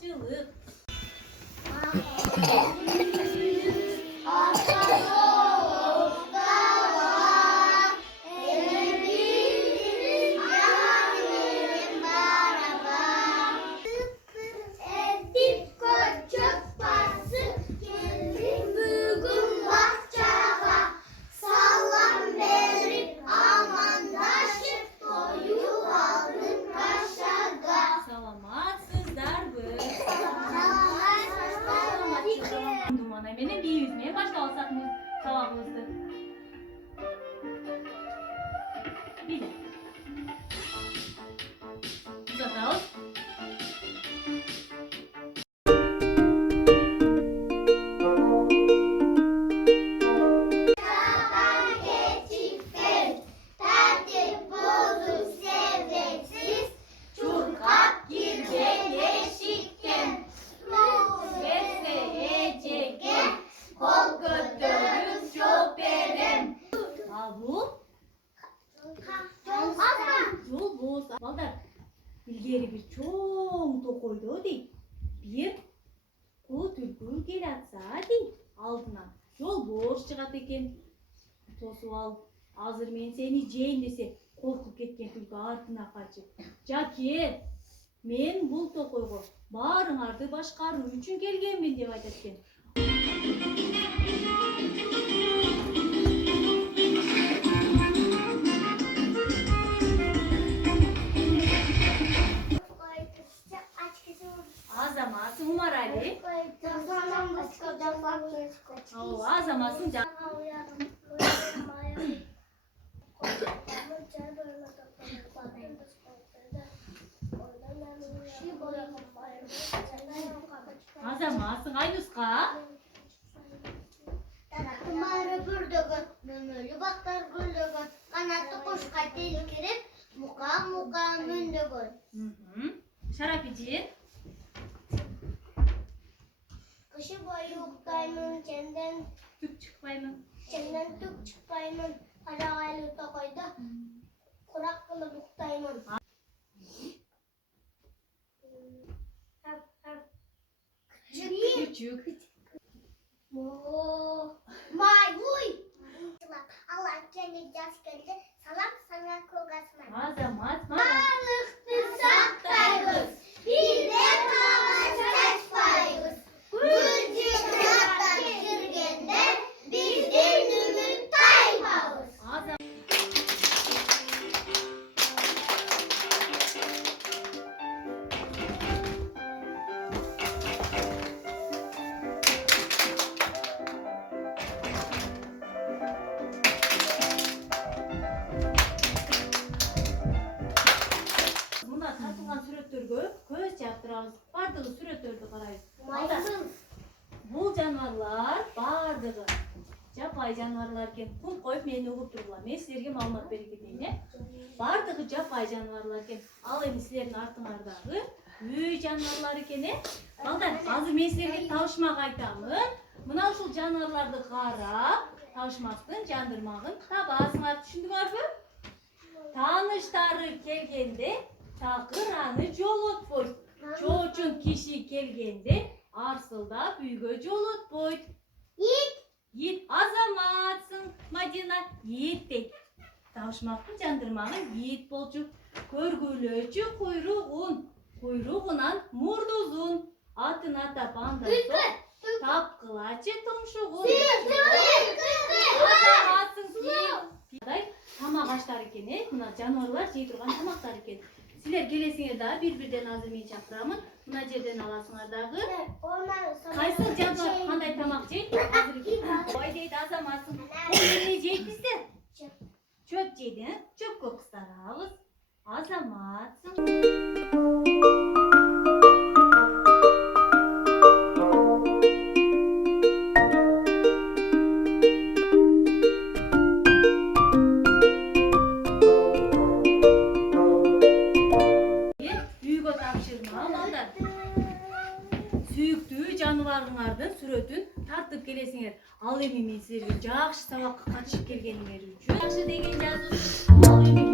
Salamaçılık. Hemen bir yüzmeye başlasak mı sabahımızda? Bir de. Uzatalım. Балдар, ilgeri bir çoğun tokoydu değil. Bir kut ülkü gel atsa değil. Aldına yol boş çıgat eken. Tosu al. Hazır men seni jeyin dese korkup ketken külkü артына kaçıp. Jake, men bul tokoygo barыңарды башкаруу үчүн келгенмин деп айтат экен. Azamatsın Umar Ali. Azamatsın can. Azamatsın Aynuska. Taraftarı burdug'un, mümülü baktar güldug'un, kanatlı kuşka delkirip, muka mündug'un. Şarapiciğim. Kışı boyu uktaymun, çenden Tük çıkmayın. tük çıkpaymun, haragaylı tokoyda, kurak kılıp uktaymun. Küçük. Mayvuy. Allah kendi geldi, salam sana kogasına. Azamat. Balıktı saktayız, bir de kavaş saçpayız. Gülcük rattan çürgende, bizden ümit tayfağız. Azamat. Muna tartılgan сүрөттөргө көз жаптырабыз. Бардыгы сүрөттөрдү карайбыз. Maymun. Бул жаныбарлар бардыгы жапай жаныбарлар экен. Кум коюп мени угуп тургула. Мен силерге маалымат бере кетейин, Бардыгы жапай жаныбарлар экен. Ал эми силердин артыңардагы үй жаныбарлар экен, Балдар, азыр мен силерге табышмак айтамын. Мына ушул жаныбарларды карап, табышмактын жандырмагын табасыңар. Түшүндүңөрбү? Тааныштары келгенде такыр аны жолотпойт. Чоочун киши келгенде арсылдап үйгө жолотпойт. Ит азаматсың, Мадина. Ит дейт. Табышмактын жандырмагын ит болчу. Көргүлөчү куйругунан мурдузун. Атын атап андан соң тапкылачы тумшугун. Азаматсың кийин. Тамак аштар экен, мына жаныбарлар жей турган тамактар экен. Силер келесиңер дагы бир-бирден азыр мен чакырамын. Мына жерден аласыңар дагы. Кайсы жаныбар кандай тамак жейт? Азыр ой дейт азаматсың. Эмне жейсиздер? Чөп жейди, чөпкө кыстарабыз. Азаматсың. Сүйүктүү жаныбарыңардын сүрөтүн тартып келесиңер. Ал эми мен силерге жакшы сабакка катышып келгениңер үчүн жакшы деген жазып. Ал эми